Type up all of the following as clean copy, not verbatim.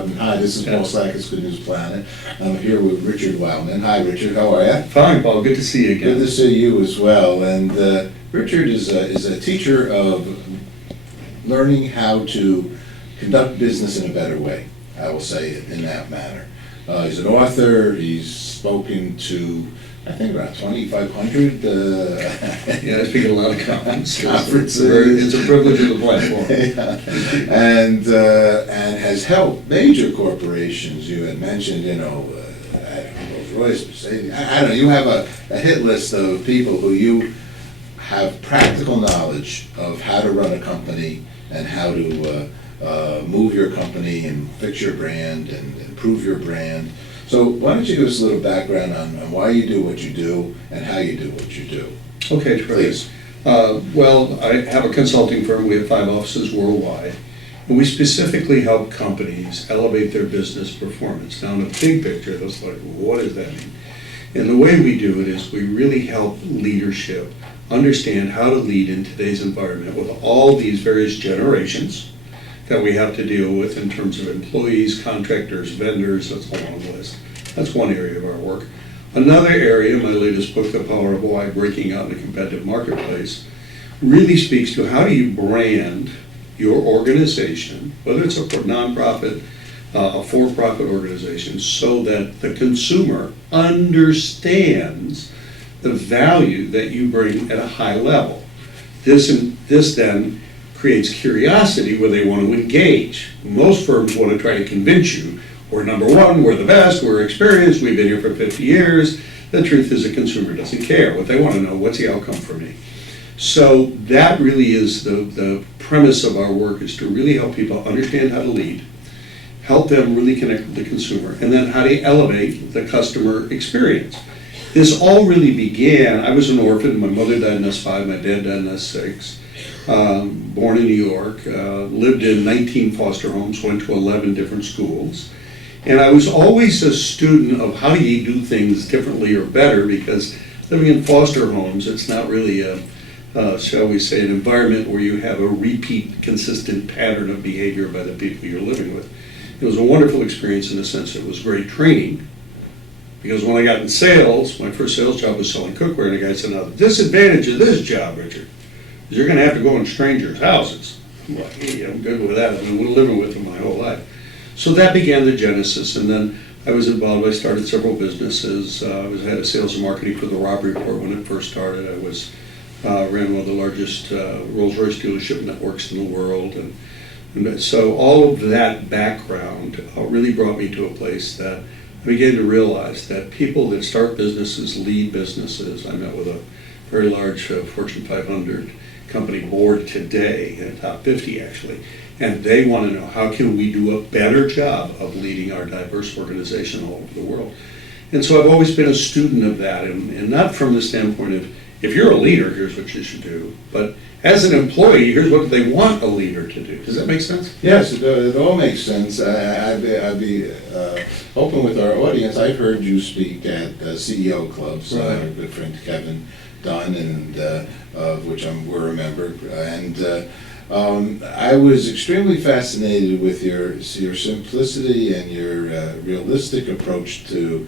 And hi, this is Paul Sackett's Good News Planet. I'm here with Richard Weylman. Hi, Richard. How are you? Fine, Paul. Good to see you again. Good to see you as well. And Richard is a teacher of learning how to conduct business in a better way. I will say it in that manner. He's an author. He's spoken to, I think, about 2,500 Yeah, I speak at a lot of conferences. Conferences. It's a privilege of the platform. Yeah. And has helped major corporations. You had mentioned, Rolls-Royce, Mercedes. I don't know. You have a hit list of people who you have practical knowledge of how to run a company and how to move your company and fix your brand and improve your brand. So why don't you give us a little background on why you do what you do and how you do what you do? Okay, sure. Please. Well, I have a consulting firm. We have 5 offices worldwide. And we specifically help companies elevate their business performance. Now, in a big picture, that's like, what does that mean? And the way we do it is we really help leadership understand how to lead in today's environment with all these various generations that we have to deal with in terms of employees, contractors, vendors. That's a long list. That's one area of our work. Another area, my latest book, The Power of Why, Breaking Out in a Competitive Marketplace, really speaks to how do you brand your organization, whether it's a nonprofit, a for-profit organization, so that the consumer understands the value that you bring at a high level. This then creates curiosity where they want to engage. Most firms want to try to convince you, we're number one, we're the best, we're experienced, we've been here for 50 years. The truth is the consumer doesn't care. What they want to know, what's the outcome for me? So that really is the premise of our work, is to really help people understand how to lead, help them really connect with the consumer, and then how to elevate the customer experience. This all really began, I was an orphan. My mother died in S5, my dad died in S6. Born in New York, lived in 19 foster homes, went to 11 different schools. And I was always a student of how do you do things differently or better, because living in foster homes, it's not really shall we say, an environment where you have a repeat, consistent pattern of behavior by the people you're living with. It was a wonderful experience in the sense it was great training, because when I got in sales, my first sales job was selling cookware, and the guy said, now the disadvantage of this job, Richard, is you're gonna have to go in strangers' houses. I'm like, hey, I'm good with that. I've been living with them my whole life. So that began the genesis, and then I was involved. I started several businesses. I was head of sales and marketing for the Robbery Report when it first started. I was ran one of the largest Rolls-Royce dealership networks in the world, and so all of that background really brought me to a place that I began to realize that people that start businesses lead businesses. I met with a very large Fortune 500 company board today, top 50 actually, and they want to know how can we do a better job of leading our diverse organization all over the world. And so I've always been a student of that, and not from the standpoint of, if you're a leader, here's what you should do, but as an employee, here's what they want a leader to do. Does that make sense? Yes, it all makes sense. I'd be open with our audience. I've heard you speak at CEO clubs. Right. Our good friend Kevin Dunn, and of which we're a member, and I was extremely fascinated with your simplicity and your realistic approach to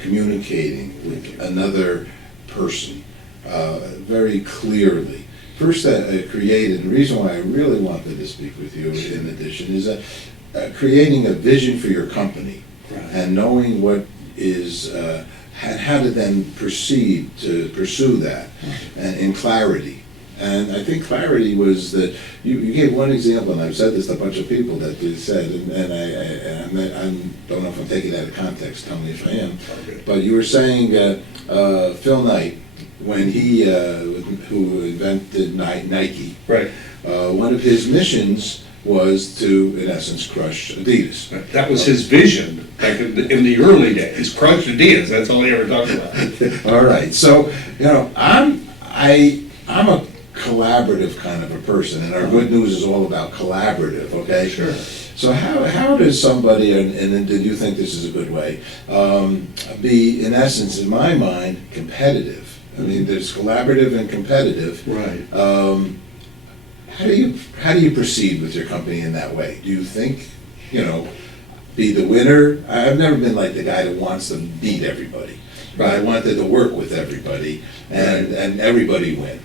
communicating with another person very clearly. First, created, and the reason why I really wanted to speak with you in addition is creating a vision for your company, Right. and knowing what is, and how to then proceed to pursue that, and in clarity. And I think clarity was that you gave one example, and I've said this to a bunch of people that you said, and I don't know if I'm taking that out of context, tell me if I am, Okay. but you were saying Phil Knight, when he, who invented Nike, Right. one of his missions was to, in essence, crush Adidas. That was his vision back in the early days. Crush Adidas, that's all he ever talked about. All right, so, I'm a collaborative kind of a person, and our good news is all about collaborative, okay? Sure. So how does somebody, and do you think this is a good way, be, in essence, in my mind, competitive? I mean, there's collaborative and competitive. Right. How do you proceed with your company in that way? Do you think be the winner. I've never been like the guy that wants to beat everybody. I wanted to work with everybody and everybody win.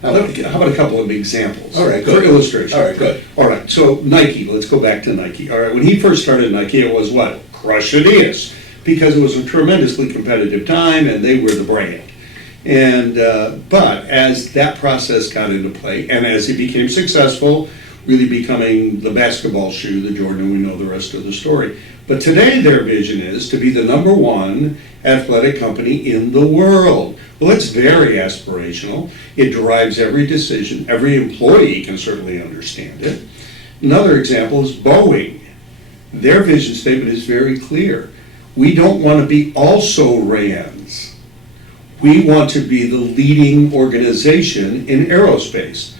How about a couple of examples? All right, good. For illustration. All right, good. All right, so Nike, let's go back to Nike. All right, when he first started Nike, it was what? Crush Adidas, because it was a tremendously competitive time and they were the brand. And but as that process got into play and as he became successful, really becoming the basketball shoe, the Jordan, we know the rest of the story. But today their vision is to be the #1 athletic company in the world. Well, it's very aspirational. It drives every decision. Every employee can certainly understand it. Another example is Boeing. Their vision statement is very clear. We don't want to be also-rans. We want to be the leading organization in aerospace.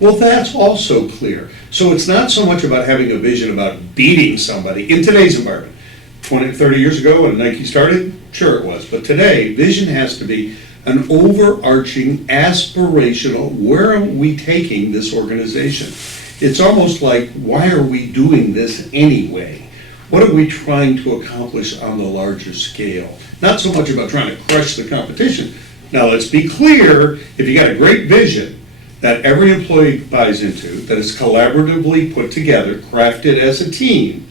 Well, that's also clear. So it's not so much about having a vision about beating somebody in today's environment. 20, 30 years ago when Nike started, sure it was. But today, vision has to be an overarching, aspirational, where are we taking this organization? It's almost like, why are we doing this anyway? What are we trying to accomplish on the larger scale? Not so much about trying to crush the competition. Now, let's be clear, if you got a great vision that every employee buys into, that is collaboratively put together, crafted as a team,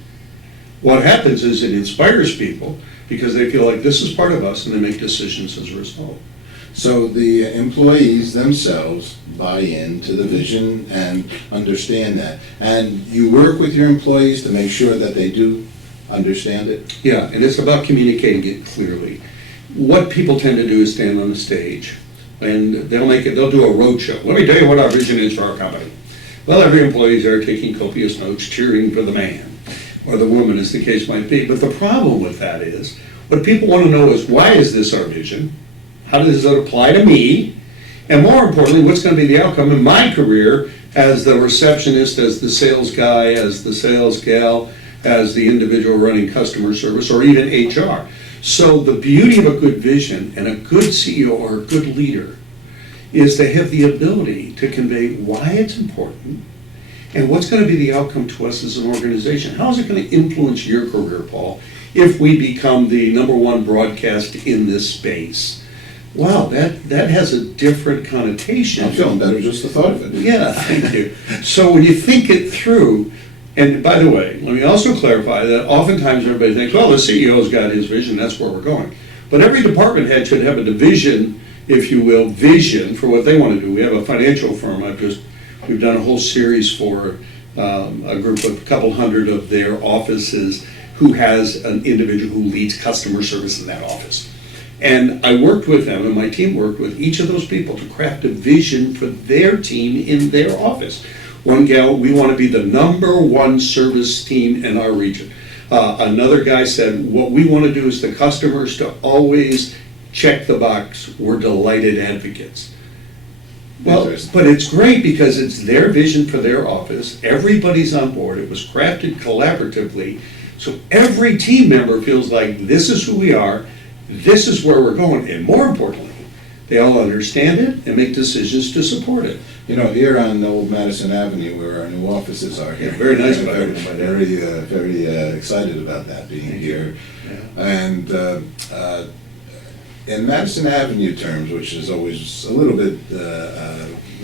what happens is it inspires people because they feel like this is part of us and they make decisions as a result. So the employees themselves buy into the vision and understand that. And you work with your employees to make sure that they do understand it? Yeah, and it's about communicating it clearly. What people tend to do is stand on the stage and they'll do a roadshow. Let me tell you what our vision is for our company. Well, every employee's there taking copious notes, cheering for the man or the woman, as the case might be. But the problem with that is, what people want to know is, why is this our vision? How does it apply to me? And more importantly, what's going to be the outcome in my career as the receptionist, as the sales guy, as the sales gal, as the individual running customer service, or even HR. So the beauty of a good vision and a good CEO or a good leader is they have the ability to convey why it's important and what's going to be the outcome to us as an organization. How is it going to influence your career, Paul, if we become the #1 broadcast in this space? Wow, that has a different connotation. I'm feeling better just the thought of it. Yeah, thank you. So when you think it through, and by the way, let me also clarify that oftentimes everybody thinks, well, the CEO's got his vision, that's where we're going. But every department head should have a division, if you will, vision for what they want to do. We have a financial firm, we've done a whole series for a group of a couple hundred of their offices who has an individual who leads customer service in that office. And I worked with them, and my team worked with each of those people to craft a vision for their team in their office. One gal, we want to be the #1 service team in our region. Another guy said, what we want to do is the customers to always check the box, we're delighted advocates. Well, but it's great because it's their vision for their office. Everybody's on board. It was crafted collaboratively. So every team member feels like this is who we are. This is where we're going, and more importantly, they all understand it and make decisions to support it. Here on old Madison Avenue, where our new offices are here. Yeah, very nice. Very excited about that being here. Yeah. And in Madison Avenue terms, which is always a little bit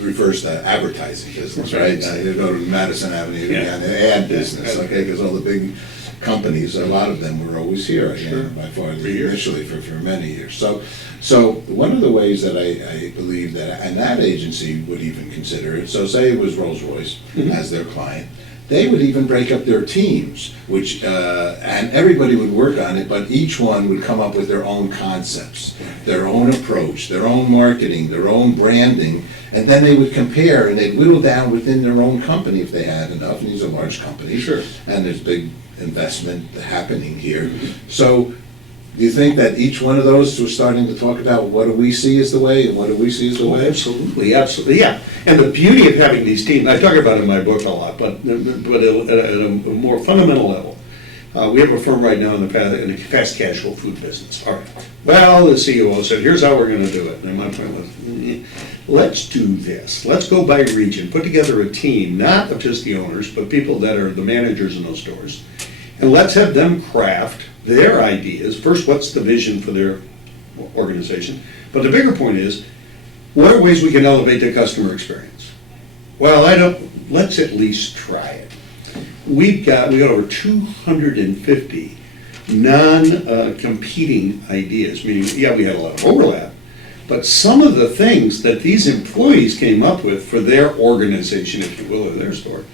refers to advertising business, right? You go to Madison Avenue, yeah, the ad business, okay, because all the big companies, a lot of them were always here, sure, by far, initially for many years. So one of the ways that I believe that an ad agency would even consider it, so say it was Rolls-Royce as their client, they would even break up their teams, which and everybody would work on it, but each one would come up with their own concepts, their own approach, their own marketing, their own branding, and then they would compare and they'd whittle down within their own company if they had enough, and these are large companies, sure, and there's big investment happening here. So do you think that each one of those was starting to talk about what do we see as the way and what do we see as the way? Absolutely, absolutely, yeah. And the beauty of having these teams, I talk about it in my book a lot, but at a more fundamental level, we have a firm right now in the fast casual food business. All right. Well, the CEO said, here's how we're going to do it. And my point was, let's do this. Let's go by region, put together a team, not of just the owners, but people that are the managers in those stores. And let's have them craft their ideas. First, what's the vision for their organization? But the bigger point is, what are ways we can elevate the customer experience? Well, let's at least try it. We got over 250 non-competing ideas, meaning, yeah, we had a lot of overlap, but some of the things that these employees came up with for their organization, if you will, or their store,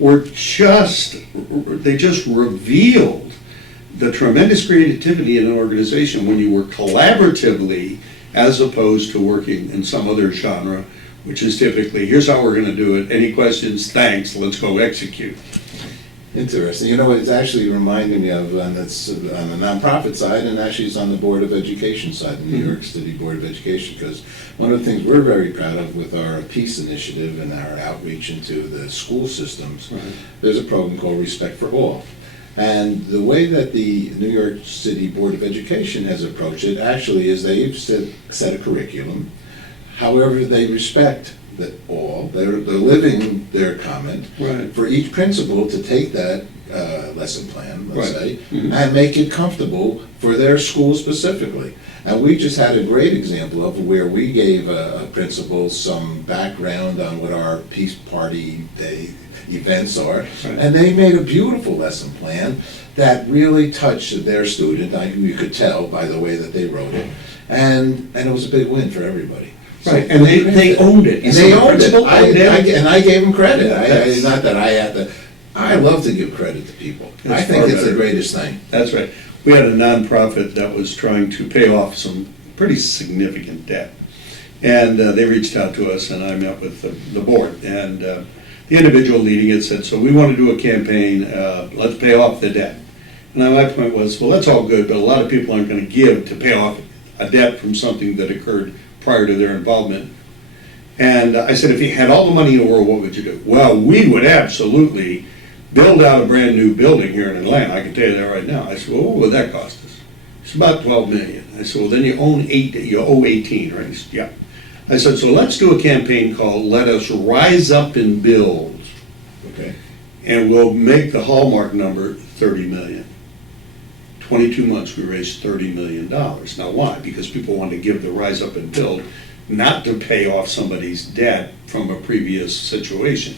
they just revealed the tremendous creativity in an organization when you work collaboratively as opposed to working in some other genre, which is typically, here's how we're going to do it. Any questions? Thanks. Let's go execute. Interesting. You know, it's actually reminding me of on the nonprofit side, and actually it's on the Board of Education side, the New York City Board of Education, because one of the things we're very proud of with our Peace Initiative and our outreach into the school systems, Right. There's a program called Respect for All. And the way that the New York City Board of Education has approached it actually is they've set a curriculum. However, they respect that all, they're living their comment Right. for each principal to take that lesson plan, let's Right. say, and make it comfortable for their school specifically. And we just had a great example of where we gave a principal some background on what our Peace Party Day events are, Right. and they made a beautiful lesson plan that really touched their student. You could tell by the way that they wrote it, and it was a big win for everybody. Right, and they owned it. And they owned it. Principal owned it. And I gave them credit. That's- Not that I had to, I love to give credit to people. I That's think far it's the better. greatest thing. That's right. We had a nonprofit that was trying to pay off some pretty significant debt. And they reached out to us, and I met with the board. And the individual leading it said, so we want to do a campaign, let's pay off the debt. And my point was, well, that's all good, but a lot of people aren't going to give to pay off a debt from something that occurred prior to their involvement. And I said, if you had all the money in the world, what would you do? Well, we would absolutely build out a brand new building here in Atlanta. I can tell you that right now. I said, well, what would that cost us? It's about 12 million. I said, well, then you owe 18, right? He said, yeah. I said, so let's do a campaign called Let Us Rise Up and Build. Okay. And we'll make the hallmark number 30 million. 22 months, we raised $30 million. Now why? Because people wanted to give the Rise Up and Build, not to pay off somebody's debt from a previous situation.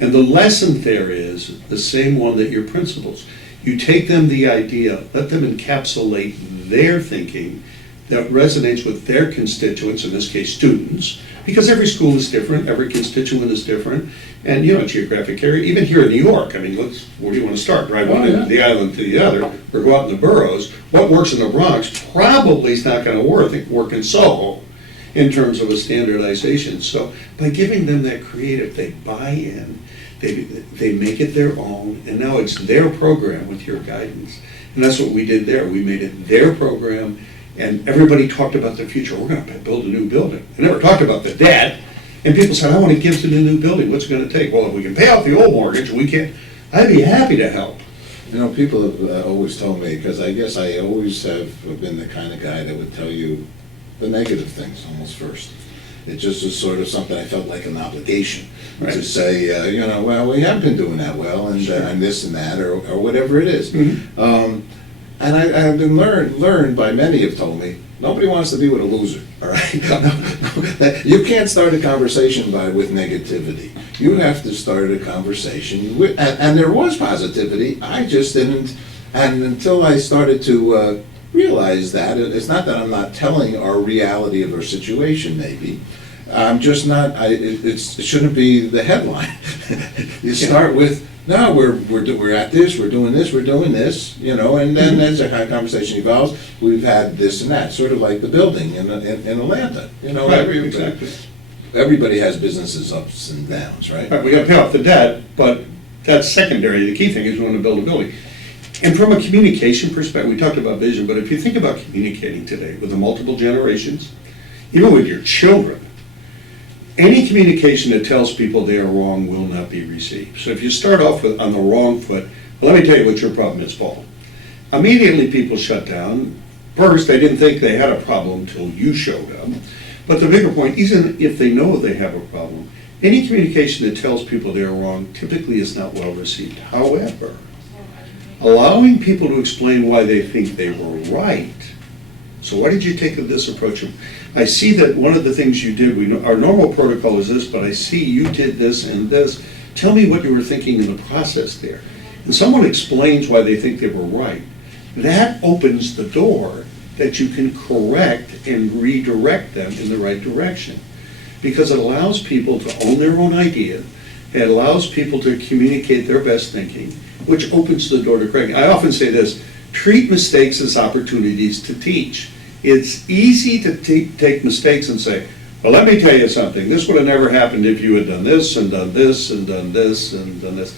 And the lesson there is the same one that your principals. You take them the idea, let them encapsulate their thinking that resonates with their constituents, in this case students, because every school is different, every constituent is different, and geographic area, even here in New York, I mean, where do you want to start? Drive one end of the island to the other, or go out in the boroughs. What works in the Bronx probably is not going to work in Soho in terms of a standardization. So by giving them that creative, they buy in, they make it their own, and now it's their program with your guidance. And that's what we did there. We made it their program, and everybody talked about the future. We're going to build a new building. They never talked about the debt. And people said, I want to give to the new building. What's it going to take? Well, if we can pay off the old mortgage, we can. I'd be happy to help. You know, people have always told me, because I guess I always have been the kind of guy that would tell you the negative things almost first. It just was sort of something I felt like an obligation Right. to say, well, we have been doing that well, and, Sure. and this and that, or whatever it is. Mhm. And I have been learned by many have told me, nobody wants to be with a loser, all right? You can't start a conversation with negativity. You have to start a conversation with, and there was positivity, I just didn't, and until I started to realize that, it's not that I'm not telling our reality of our situation maybe, I'm just not, it shouldn't be the headline. You start with, no, we're at this, we're doing this, and then as the conversation evolves, we've had this and that, sort of like the building in Atlanta, Right, exactly. everybody has businesses ups and downs, right? Right, we got to pay off the debt, but that's secondary. The key thing is we want to build a building. And from a communication perspective, we talked about vision, but if you think about communicating today with the multiple generations, even with your children, any communication that tells people they are wrong will not be received. So if you start off on the wrong foot, well, let me tell you what your problem is, Paul. Immediately people shut down. First, they didn't think they had a problem until you showed up. But the bigger point, even if they know they have a problem, any communication that tells people they're wrong typically is not well received. However, allowing people to explain why they think they were right. So why did you take this approach? I see that one of the things you did, our normal protocol is this, but I see you did this and this. Tell me what you were thinking in the process there. And someone explains why they think they were right. That opens the door that you can correct and redirect them in the right direction. Because it allows people to own their own idea. It allows people to communicate their best thinking, which opens the door to correcting. I often say this, treat mistakes as opportunities to teach. It's easy to take mistakes and say, well, let me tell you something. This would have never happened if you had done this and done this and done this and done this.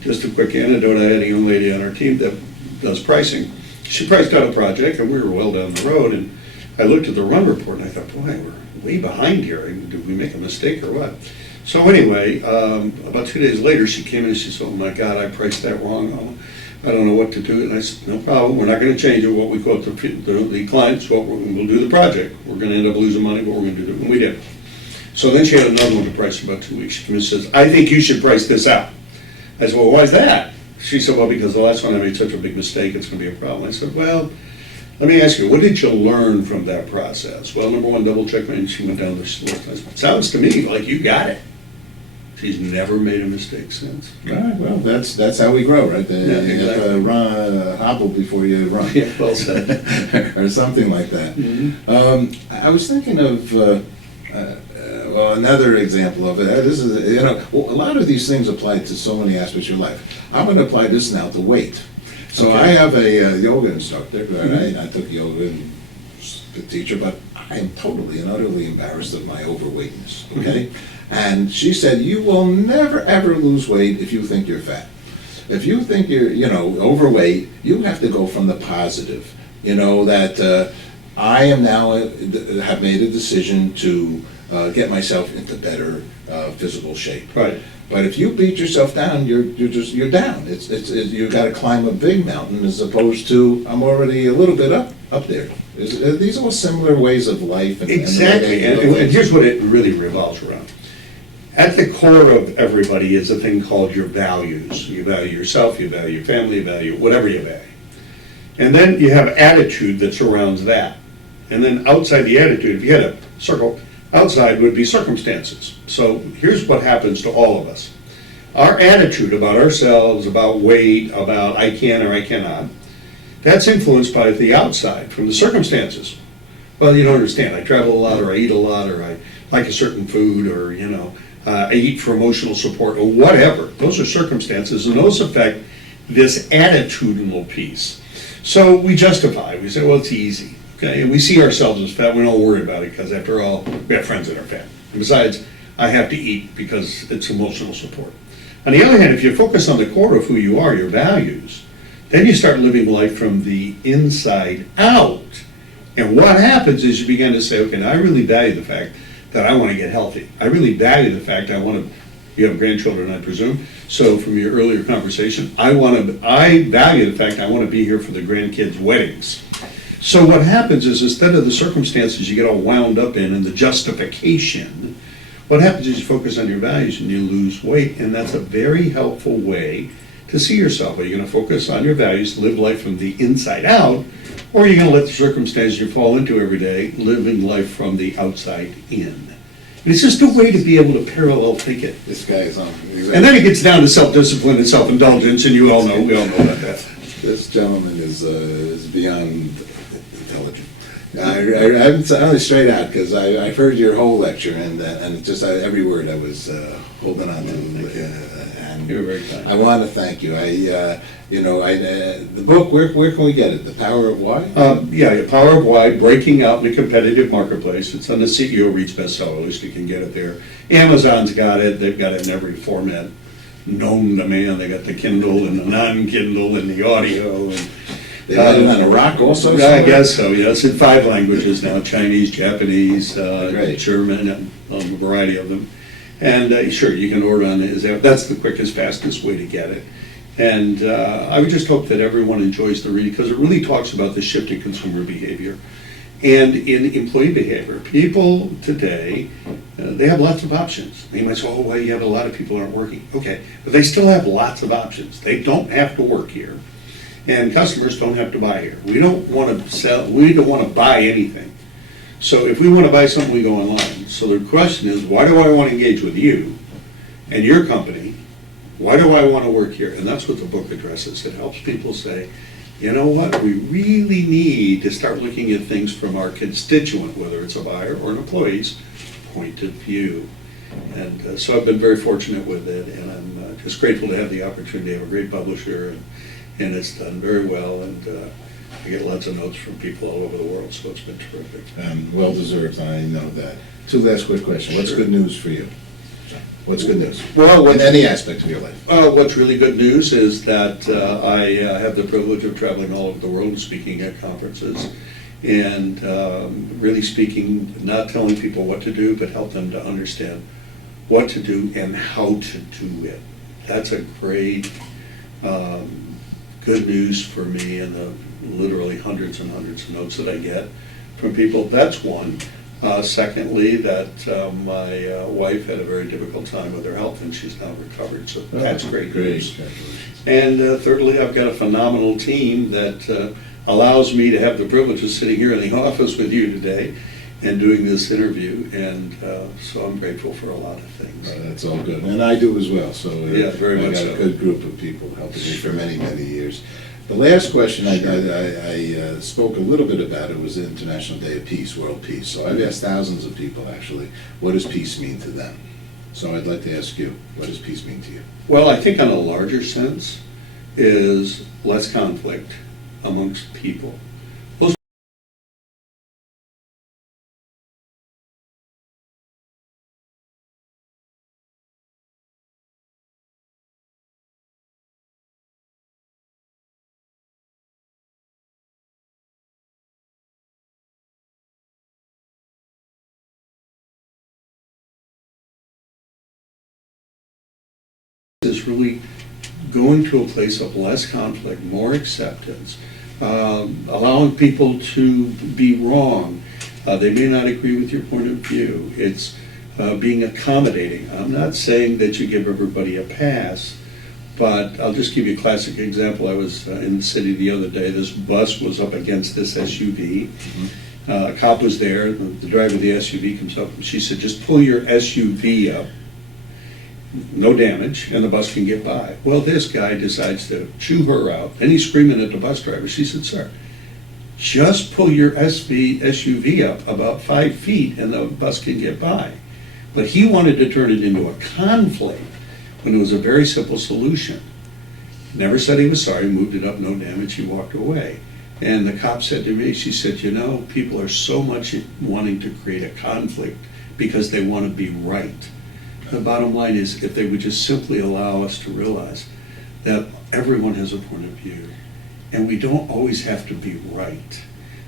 Just a quick anecdote, I had a young lady on our team that does pricing. She priced out a project and we were well down the road, and I looked at the run report and I thought, boy, we're way behind here. Did we make a mistake or what? So anyway, about 2 days later, she came in and she said, oh my God, I priced that wrong. I don't know what to do. And I said, no problem, we're not going to change it. What we quote the clients, we'll do the project. We're going to end up losing money, but we're going to do it. And we did. So then she had another one to price in about 2 weeks. She came and says, I think you should price this out. I said, well, why is that? She said, well, because the last one I made such a big mistake, it's going to be a problem. I said, well, let me ask you, what did you learn from that process? Well, number one, double check, and she went down the list. I said, sounds to me like you got it. She's never made a mistake since. All right, well, that's how we grow, right? Yeah, You have to run, hobble before you run. Yeah, well said. Or something like that. Mm-hmm. I was thinking of, well, another example of it. This is, a lot of these things apply to so many aspects of your life. I'm going to apply this now to weight. So Okay. I have a yoga instructor. Mm-hmm. I took yoga and the teacher, but I am totally and utterly embarrassed of my overweightness, okay? And she said, you will never ever lose weight if you think you're fat. If you think you're, overweight, you have to go from the positive. That I am now, have made a decision to get myself into better physical shape. Right. But if you beat yourself down, you're down. It's you got to climb a big mountain as opposed to I'm already a little bit up there. Are these all similar ways of life? Exactly, and here's what it really revolves around. At the core of everybody is a thing called your values. You value yourself, you value your family, you value whatever you value. And then you have attitude that surrounds that. And then outside the attitude, if you had a circle, outside would be circumstances. So here's what happens to all of us. Our attitude about ourselves, about weight, about I can or I cannot, that's influenced by the outside, from the circumstances. Well, you don't understand. I travel a lot, or I eat a lot, or I like a certain food, or, I eat for emotional support, or whatever. Those are circumstances, and those affect this attitudinal piece. So we justify. We say, well, it's easy. Okay, and we see ourselves as fat. We don't worry about it because, after all, we have friends that are fat. And besides, I have to eat because it's emotional support. On the other hand, if you focus on the core of who you are, your values, then you start living life from the inside out. And what happens is you begin to say, okay, now I really value the fact that I want to get healthy. I really value the fact you have grandchildren, I presume. So from your earlier conversation, I value the fact I want to be here for the grandkids' weddings. So what happens is, instead of the circumstances you get all wound up in and the justification, what happens is you focus on your values and you lose weight, and that's a very helpful way to see yourself. Are you going to focus on your values, live life from the inside out, or are you going to let the circumstances you fall into every day, living life from the outside in? And it's just a way to be able to parallel think it. This guy is on. Exactly. And then it gets down to self-discipline and self-indulgence, and we all know about that. This gentleman is beyond intelligent. I'm only straight out because I've heard your whole lecture, and just every word I was holding on to. Thank you. And You're very kind. I want to thank you. The book. Where can we get it? The Power of Why. Power of Why: Breaking Out in the Competitive Marketplace. It's on the CEO Reads bestseller list. You can get it there. Amazon's got it. They've got it in every format known to man. They got the Kindle and the non-Kindle and the audio. And they got it on a rock also. I guess so. Yes, in 5 languages now: Chinese, Japanese, German, and a variety of them. And sure, you can order on it. That's the quickest, fastest way to get it. And I would just hope that everyone enjoys the reading, because it really talks about the shift in consumer behavior. And in employee behavior, people today, they have lots of options. You might say, oh, well, you have a lot of people aren't working. Okay, but they still have lots of options. They don't have to work here, and customers don't have to buy here. We don't want to sell, we don't want to buy anything. So if we want to buy something, we go online. So the question is, why do I want to engage with you and your company? Why do I want to work here? And that's what the book addresses. It helps people say, you know what, we really need to start looking at things from our constituent, whether it's a buyer or an employee's point of view. And so I've been very fortunate with it, and I'm just grateful to have the opportunity to have a great publisher, and it's done very well, and I get lots of notes from people all over the world, so it's been terrific. Well deserved, I know that. Two last quick questions. What's Sure. good news for you? What's good news? Well, in any aspect of your life. What's really good news is that I have the privilege of traveling all over the world and speaking at conferences, and really speaking, not telling people what to do, but help them to understand what to do and how to do it. That's a great good news for me, and the literally hundreds and hundreds of notes that I get from people. That's one. Secondly, that my wife had a very difficult time with her health, and she's now recovered, so that's great news. And thirdly, I've got a phenomenal team that allows me to have the privilege of sitting here in the office with you today and doing this interview, and so I'm grateful for a lot of things. That's all good, and I do as well, so Yeah, very much I got so. a good group of people helping me for many, many years. The last question I spoke a little bit about, it was the International Day of Peace, World Peace. So I've asked thousands of people, actually, what does peace mean to them? So I'd like to ask you, what does peace mean to you? Well, I think on a larger sense is less conflict amongst people. Is really going to a place of less conflict, more acceptance, allowing people to be wrong. They may not agree with your point of view. It's being accommodating. I'm not saying that you give everybody a pass, but I'll just give you a classic example. I was in the city the other day. This bus was up against this SUV. A cop was there. The driver of the SUV comes up, and she said, just pull your SUV up. No damage, and the bus can get by. Well, this guy decides to chew her out, and he's screaming at the bus driver. She said, sir, just pull your SUV up about 5 feet and the bus can get by. But he wanted to turn it into a conflict when it was a very simple solution. Never said he was sorry, moved it up, no damage, he walked away. And the cop said to me, she said, you know, people are so much wanting to create a conflict because they want to be right. The bottom line is, if they would just simply allow us to realize that everyone has a point of view, and we don't always have to be right.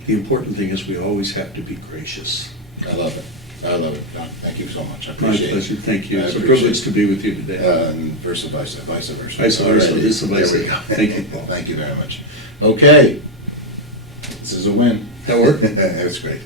The important thing is we always have to be gracious. I love it. I love it. Don, thank you so much. I My appreciate pleasure, it. thank you. I It's a appreciate privilege it. to be with you today. Vice versa. Vice versa, Alrighty. vice versa. There we go. Thank you. Thank you very much. Okay. This is a win. That work? That's great.